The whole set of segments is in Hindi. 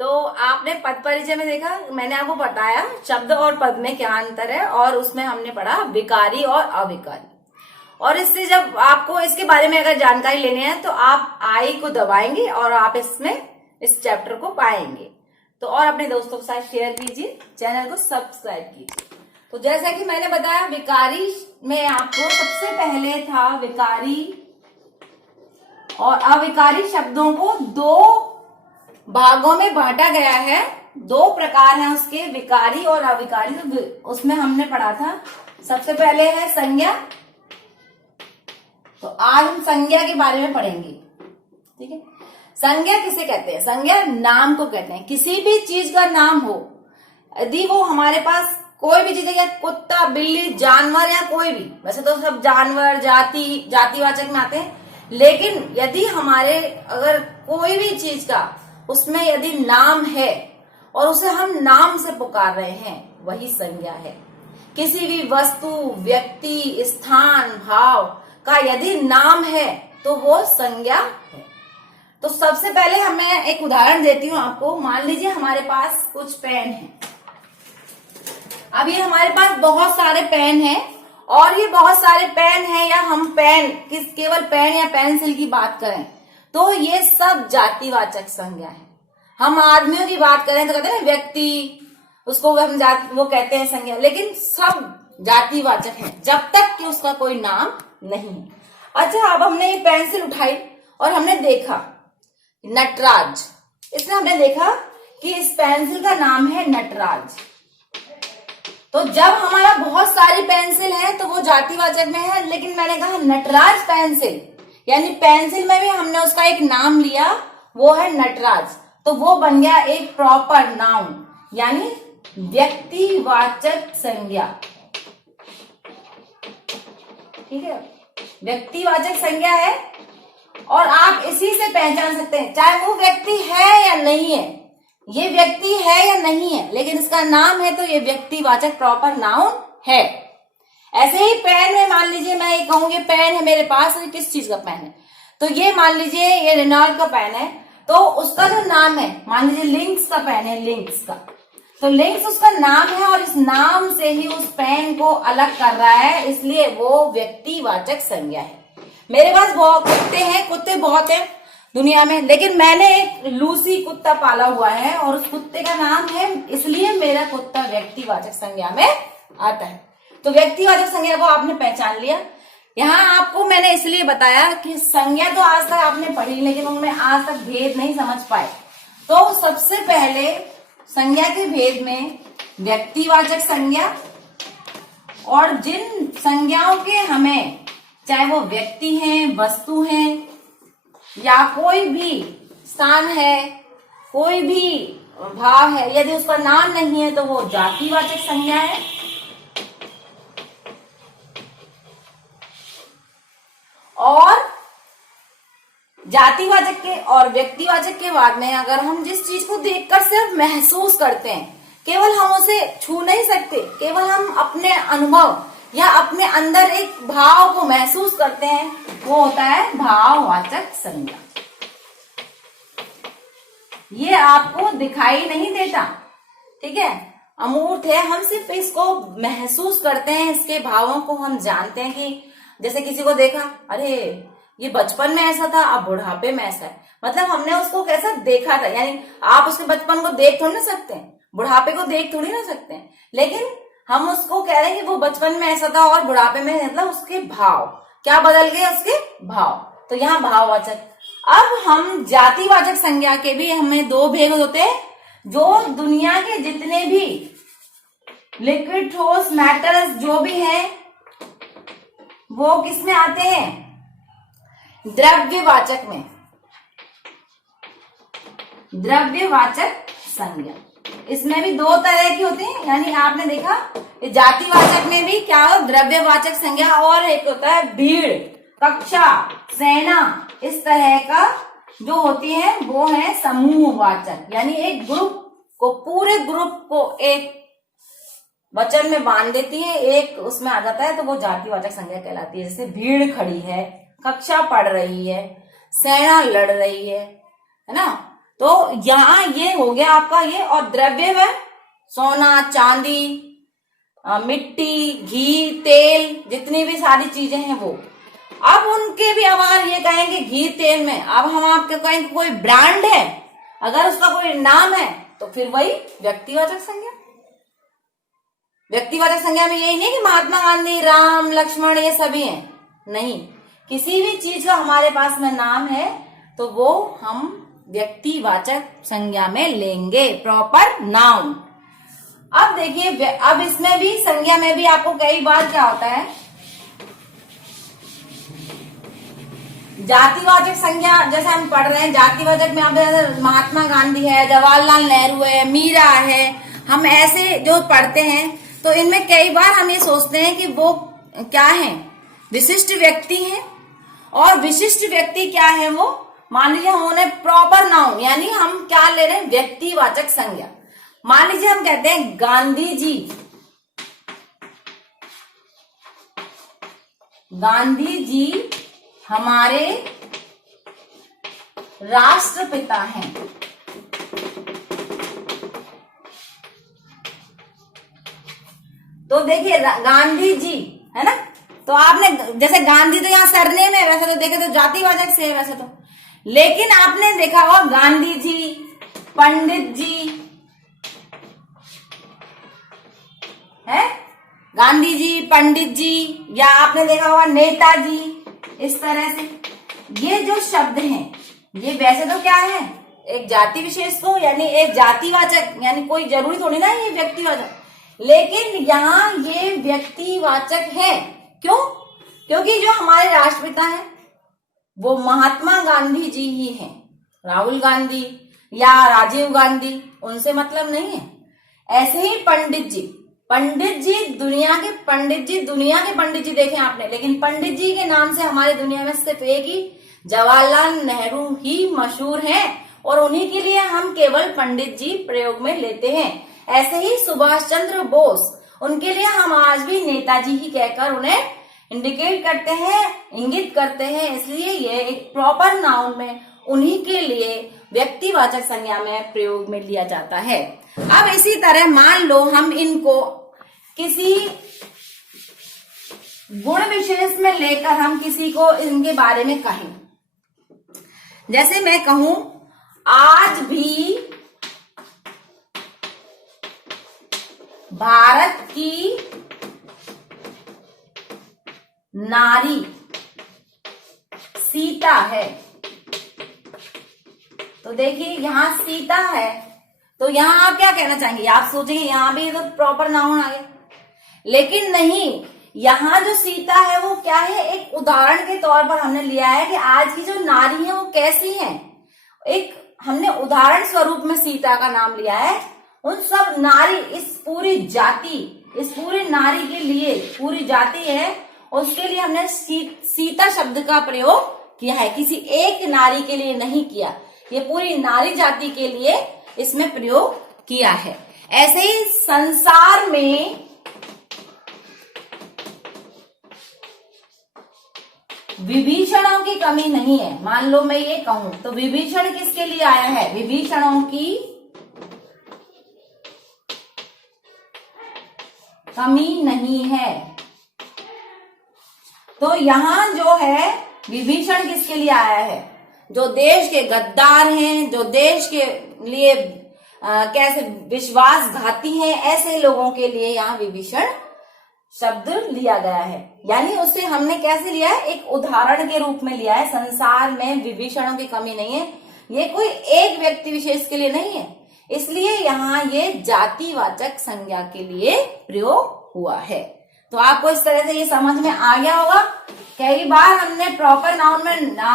तो आपने पद परिचय में देखा, मैंने आपको बताया शब्द और पद में क्या अंतर है, और उसमें हमने पढ़ा विकारी और अविकारी। और इससे जब आपको इसके बारे में अगर जानकारी लेनी है तो आप आई को दबाएंगे और आप इसमें इस चैप्टर को पाएंगे। तो और अपने दोस्तों के साथ शेयर कीजिए, चैनल को सब्सक्राइब कीजिए। तो जैसा कि मैंने बताया, विकारी में आपको सबसे पहले था विकारी और अविकारी शब्दों को दो भागों में बांटा गया है। दो प्रकार हैं उसके, विकारी और अविकारी। तो उसमें हमने पढ़ा था सबसे पहले है संज्ञा। तो आज हम संज्ञा के बारे में पढ़ेंगे, ठीक है। संज्ञा किसे कहते हैं? संज्ञा नाम को कहते हैं। किसी भी चीज का नाम हो, यदि वो हमारे पास कोई भी चीज है, या कुत्ता, बिल्ली, जानवर या कोई भी, वैसे तो सब जानवर जातिवाचक में आते हैं, लेकिन यदि हमारे अगर कोई भी चीज का उसमें यदि नाम है और उसे हम नाम से पुकार रहे हैं, वही संज्ञा है। किसी भी वस्तु, व्यक्ति, स्थान, भाव का यदि नाम है तो वो संज्ञा है। तो सबसे पहले मैं एक उदाहरण देती हूँ आपको। मान लीजिए हमारे पास कुछ पेन है। अब ये हमारे पास बहुत सारे पेन हैं, और ये बहुत सारे पेन हैं, या हम पेन केवल पेन या पेंसिल की बात करें तो ये सब जातिवाचक संज्ञा है। हम आदमियों की बात करें तो कहते हैं व्यक्ति, उसको वो कहते हैं संज्ञा, लेकिन सब जातिवाचक है जब तक कि उसका कोई नाम नहीं। अच्छा, अब हमने ये पेंसिल उठाई और हमने देखा नटराज। इसमें हमने देखा कि इस पेंसिल का नाम है नटराज। तो जब हमारा बहुत सारी पेंसिल है तो वो जातिवाचक में है, लेकिन मैंने कहा नटराज पेंसिल, यानी पेंसिल में भी हमने उसका एक नाम लिया, वो है नटराज। तो वो बन गया एक प्रॉपर नाउन, यानी व्यक्तिवाचक संज्ञा, ठीक है। व्यक्तिवाचक संज्ञा है, और आप इसी से पहचान सकते हैं चाहे वो व्यक्ति है या नहीं है। ये व्यक्ति है या नहीं है, लेकिन इसका नाम है, तो ये व्यक्तिवाचक प्रॉपर नाउन है। ऐसे ही पेन में मान लीजिए मैं ये कहूंगी पेन है मेरे पास, तो किस चीज का पेन है? तो ये मान लीजिए ये रेनॉल्ट का पेन है, तो उसका जो नाम है, मान लीजिए लिंक्स का पेन है, लिंक्स का, तो लिंक्स उसका नाम है, और इस नाम से ही उस पेन को अलग कर रहा है, इसलिए वो व्यक्तिवाचक संज्ञा है। मेरे पास बहुत कुत्ते हैं, कुत्ते बहुत हैं दुनिया में, लेकिन मैंने एक लूसी कुत्ता पाला हुआ है और उस कुत्ते का नाम है, इसलिए मेरा कुत्ता व्यक्तिवाचक संज्ञा में आता है। तो व्यक्तिवाचक संज्ञा को आपने पहचान लिया। यहाँ आपको मैंने इसलिए बताया कि संज्ञा तो आज तक आपने पढ़ी, लेकिन उनमें आज तक भेद नहीं समझ पाए। तो सबसे पहले संज्ञा के भेद में व्यक्तिवाचक संज्ञा, और जिन संज्ञाओं के हमें, चाहे वो व्यक्ति हैं, वस्तु हैं, या कोई भी स्थान है, कोई भी भाव है, यदि उसका नाम नहीं है तो वो जातिवाचक संज्ञा है। और जातिवाचक के और व्यक्तिवाचक के बाद में अगर हम जिस चीज को देखकर सिर्फ महसूस करते हैं, केवल हम उसे छू नहीं सकते, केवल हम अपने अनुभव या अपने अंदर एक भाव को महसूस करते हैं, वो होता है भाववाचक संज्ञा। ये आपको दिखाई नहीं देता, ठीक है, अमूर्त है। हम सिर्फ इसको महसूस करते हैं, इसके भावों को हम जानते हैं। कि जैसे किसी को देखा, अरे ये बचपन में ऐसा था, अब बुढ़ापे में ऐसा है, मतलब हमने उसको कैसा देखा था। यानी आप उसके बचपन को देख थोड़ी ना सकते हैं, बुढ़ापे को देख थोड़ी ना सकते हैं, लेकिन हम उसको कह रहे हैं कि वो बचपन में ऐसा था और बुढ़ापे में, मतलब उसके भाव क्या बदल गए, उसके भाव। तो यहाँ भाववाचक। अब हम जातिवाचक संज्ञा के भी हमें दो भेद होते हैं। जो दुनिया के जितने भी लिक्विड, ठोस, मैटर्स जो भी हैं, वो किस में आते हैं? द्रव्यवाचक में, द्रव्यवाचक संज्ञा। इसमें भी दो तरह की होती है, यानी आपने देखा जातिवाचक में भी क्या हो, द्रव्यवाचक संज्ञा, और एक होता है भीड़, कक्षा, सेना, इस तरह का जो होती है वो है समूहवाचक। यानी एक ग्रुप को, पूरे ग्रुप को एक वचन में बांध देती है, एक उसमें आ जाता है, तो वो जातिवाचक संज्ञा कहलाती है। जैसे भीड़ खड़ी है, कक्षा पढ़ रही है, सेना लड़ रही है ना, तो यहाँ ये हो गया आपका ये, और द्रव्य है सोना, चांदी, मिट्टी, घी, तेल, जितनी भी सारी चीजें हैं वो। अब उनके भी अगर ये कहेंगे घी तेल में, अब हम आपके कहेंगे कोई ब्रांड है, अगर उसका कोई नाम है तो फिर वही व्यक्तिवाचक संज्ञा। व्यक्तिवाचक संज्ञा में यही नहीं कि महात्मा गांधी, राम, लक्ष्मण ये सभी हैं, नहीं, किसी भी चीज का हमारे पास में नाम है तो वो हम व्यक्तिवाचक संज्ञा में लेंगे, प्रॉपर नाउन। अब देखिए, अब इसमें भी संज्ञा में भी आपको कई बार क्या होता है, जातिवाचक संज्ञा जैसे हम पढ़ रहे हैं, जातिवाचक में आप महात्मा गांधी है, जवाहरलाल नेहरू है, मीरा है, हम ऐसे जो पढ़ते हैं तो इनमें कई बार हम ये सोचते हैं कि वो क्या है, विशिष्ट व्यक्ति हैं। और विशिष्ट व्यक्ति क्या है वो, मान लीजिए उन्होंने प्रॉपर नाउन, यानी हम क्या ले रहे हैं, व्यक्तिवाचक संज्ञा। मान लीजिए हम कहते हैं गांधी जी, गांधी जी हमारे राष्ट्रपिता हैं। तो देखिए गांधी जी है ना, तो आपने जैसे गांधी तो यहाँ सरनेम है, वैसे तो देखे तो जातिवाचक से है वैसे तो, लेकिन आपने देखा होगा गांधी जी, पंडित जी है, गांधी जी, पंडित जी, या आपने देखा होगा नेताजी, इस तरह से ये जो शब्द हैं ये वैसे तो क्या है, एक जाति विशेष को, यानी एक जातिवाचक, यानी कोई जरूरी थोड़ी ना ये व्यक्तिवाचक, लेकिन यहाँ ये व्यक्तिवाचक है। क्यों? क्योंकि जो हमारे राष्ट्रपिता हैं वो महात्मा गांधी जी ही हैं। राहुल गांधी या राजीव गांधी उनसे मतलब नहीं है। ऐसे ही पंडित जी, पंडित जी दुनिया के पंडित जी देखे आपने, लेकिन पंडित जी के नाम से हमारी दुनिया में सिर्फ एक ही जवाहरलाल नेहरू ही मशहूर हैं, और उन्हीं के लिए हम केवल पंडित जी प्रयोग में लेते हैं। ऐसे ही सुभाष चंद्र बोस, उनके लिए हम आज भी नेताजी ही कहकर उन्हें इंडिकेट करते हैं, इंगित करते हैं, इसलिए ये एक प्रॉपर नाउन में उन्हीं के लिए व्यक्तिवाचक संज्ञा में प्रयोग में लिया जाता है। अब इसी तरह मान लो हम इनको किसी गुण विशेष में लेकर हम किसी को इनके बारे में कहें, जैसे मैं कहूं आज भी भारत की नारी सीता है, तो देखिए यहां सीता है, तो यहां आप क्या कहना चाहेंगे, आप सोचेंगे यहां भी तो प्रॉपर नाउन आ गया, लेकिन नहीं, यहां जो सीता है वो क्या है, एक उदाहरण के तौर पर हमने लिया है कि आज की जो नारी है वो कैसी है, एक हमने उदाहरण स्वरूप में सीता का नाम लिया है। उन सब नारी, इस पूरी जाति, इस पूरी नारी के लिए, पूरी जाति है उसके लिए हमने सीता शब्द का प्रयोग किया है, किसी एक नारी के लिए नहीं किया, ये पूरी नारी जाति के लिए इसमें प्रयोग किया है। ऐसे ही संसार में विभीषणों की कमी नहीं है। मान लो मैं ये कहूं तो विभीषण किसके लिए आया है, विभीषणों की कमी नहीं है। तो यहां जो है विभीषण किसके लिए आया है, जो देश के गद्दार हैं, जो देश के लिए कैसे विश्वासघाती हैं, ऐसे लोगों के लिए यहाँ विभीषण शब्द लिया गया है। यानी उसे हमने कैसे लिया है, एक उदाहरण के रूप में लिया है। संसार में विभीषणों की कमी नहीं है, ये कोई एक व्यक्ति विशेष के लिए नहीं है, इसलिए यहाँ ये जातिवाचक संज्ञा के लिए प्रयोग हुआ है। तो आपको इस तरह से ये समझ में आ गया होगा। कई बार हमने प्रॉपर नाउन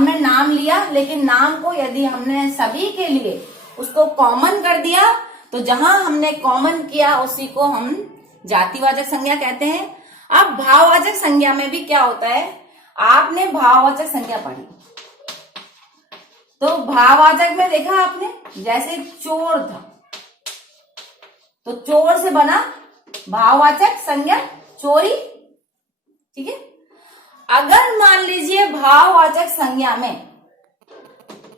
में नाम लिया, लेकिन नाम को यदि हमने सभी के लिए उसको कॉमन कर दिया तो जहां हमने कॉमन किया उसी को हम जातिवाचक संज्ञा कहते हैं। अब भाववाचक संज्ञा में भी क्या होता है, आपने भाववाचक संज्ञा पढ़ी तो भाववाचक में देखा आपने, जैसे चोर था तो चोर से बना भाववाचक संज्ञा चोरी, ठीक है। अगर मान लीजिए भाववाचक संज्ञा में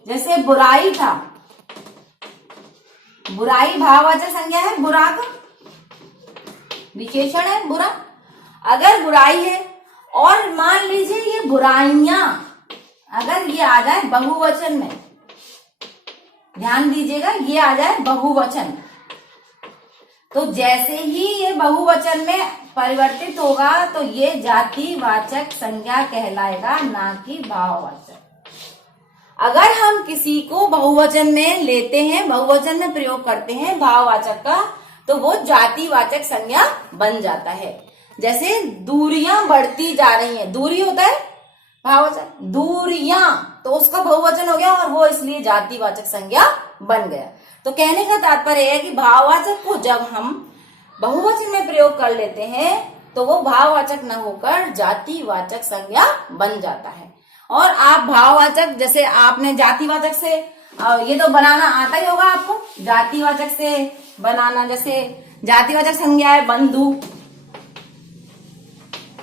जैसे बुराई था बुराई भाववाचक संज्ञा है, बुरा का विशेषण है बुरा। अगर बुराई है और मान लीजिए ये बुराइयां अगर ये आ जाए बहुवचन में, ध्यान दीजिएगा ये आ जाए बहुवचन, तो जैसे ही ये बहुवचन में परिवर्तित होगा तो ये जातिवाचक संज्ञा कहलाएगा, ना कि भाववाचक। अगर हम किसी को बहुवचन में लेते हैं, बहुवचन में प्रयोग करते हैं भाववाचक का, तो वो जातिवाचक संज्ञा बन जाता है। जैसे दूरियां बढ़ती जा रही हैं, दूरी होता है भाववाचक, दूरियां, तो उसका बहुवचन हो गया और वो इसलिए जातिवाचक संज्ञा बन गया। तो कहने का तात्पर्य है कि भाववाचक को जब हम बहुवचन में प्रयोग कर लेते हैं तो वो भाववाचक न होकर जातिवाचक संज्ञा बन जाता है। और आप भाववाचक, जैसे आपने जातिवाचक से ये तो बनाना आता ही होगा आपको, जातिवाचक से बनाना, जैसे जातिवाचक संज्ञा है बंधु,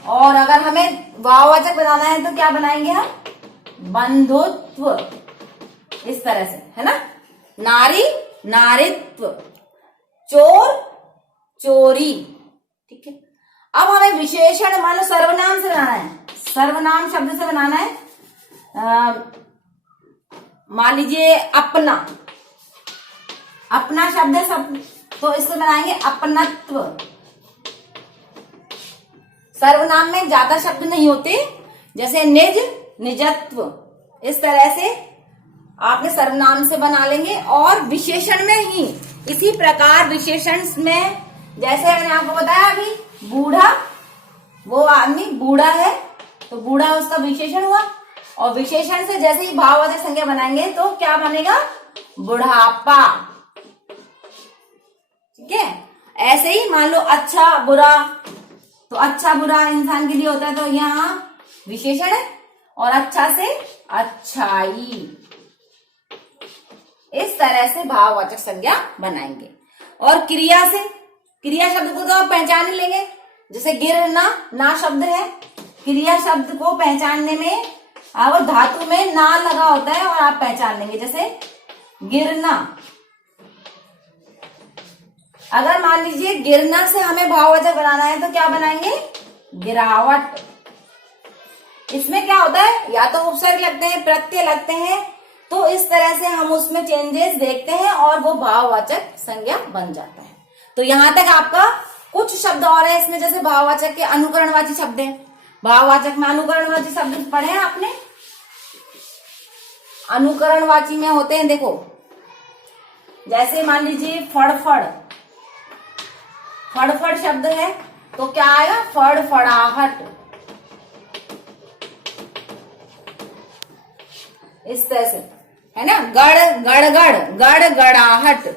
और अगर हमें भाववाचक बनाना है तो क्या बनाएंगे हम, बंधुत्व, इस तरह से, है ना। नारी नारित्व, चोर चोरी, ठीक है। अब हमें विशेषण, मान लो सर्वनाम से बनाना है, सर्वनाम शब्द से बनाना है, मान लीजिए अपना, अपना शब्द है सब, तो इससे बनाएंगे अपनत्व। सर्वनाम में ज्यादा शब्द नहीं होते, जैसे निज निजत्व, इस तरह से आपने सर्वनाम से बना लेंगे। और विशेषण में ही इसी प्रकार विशेषण में, जैसे मैंने आपको बताया अभी बूढ़ा, वो आदमी बूढ़ा है तो बूढ़ा उसका विशेषण हुआ, और विशेषण से जैसे ही भाववाचक संज्ञा बनाएंगे तो क्या बनेगा, बुढ़ापा, ठीक है। ऐसे ही मान लो अच्छा बुरा, तो अच्छा बुरा इंसान के लिए होता है, तो यहाँ विशेषण है, और अच्छा से अच्छाई, इस तरह से भाववाचक संज्ञा बनाएंगे। और क्रिया से, क्रिया शब्द को तो आप पहचान लेंगे, जैसे गिरना, ना शब्द है, क्रिया शब्द को पहचानने में वो धातु में ना लगा होता है और आप पहचान लेंगे, जैसे गिरना। अगर मान लीजिए गिरना से हमें भाववाचक बनाना है तो क्या बनाएंगे, गिरावट। इसमें क्या होता है, या तो उपसर्ग लगते हैं, प्रत्यय लगते हैं, तो इस तरह से हम उसमें चेंजेस देखते हैं और वो भाववाचक संज्ञा बन जाता है। तो यहां तक आपका कुछ शब्द और है इसमें, जैसे भाववाचक के अनुकरणवाची शब्द है, भाववाचक में अनुकरणवाची शब्द पढ़े हैं आपने, अनुकरणवाची में होते हैं, देखो जैसे मान लीजिए फड़फड़, फड़फड़ शब्द है तो क्या आएगा, फड़फड़ाहट, इस तरह से, है ना। गड़ गड़गड़, गड़गड़ाहट,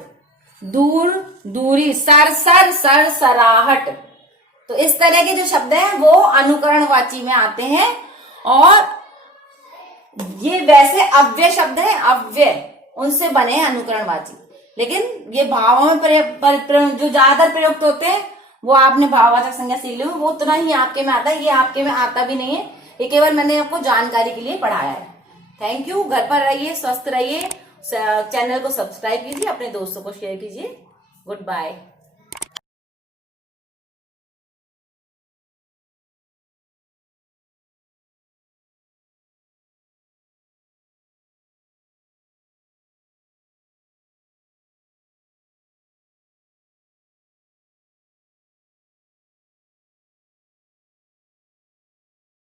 दूर दूरी, सर सर सर सराहट, तो इस तरह के जो शब्द हैं वो अनुकरणवाची में आते हैं। और ये वैसे अव्यय शब्द हैं, अव्यय उनसे बने हैं अनुकरणवाची, लेकिन ये भावों में जो ज्यादातर प्रयुक्त होते हैं वो आपने भाववाचक संज्ञा सीख ली, वो उतना ही आपके में आता है, ये आपके में आता भी नहीं है, ये केवल मैंने आपको जानकारी के लिए पढ़ाया है। Thank you. घर पर रहिए, स्वस्थ रहिए, चैनल को सब्सक्राइब कीजिए, अपने दोस्तों को शेयर कीजिए। Good bye.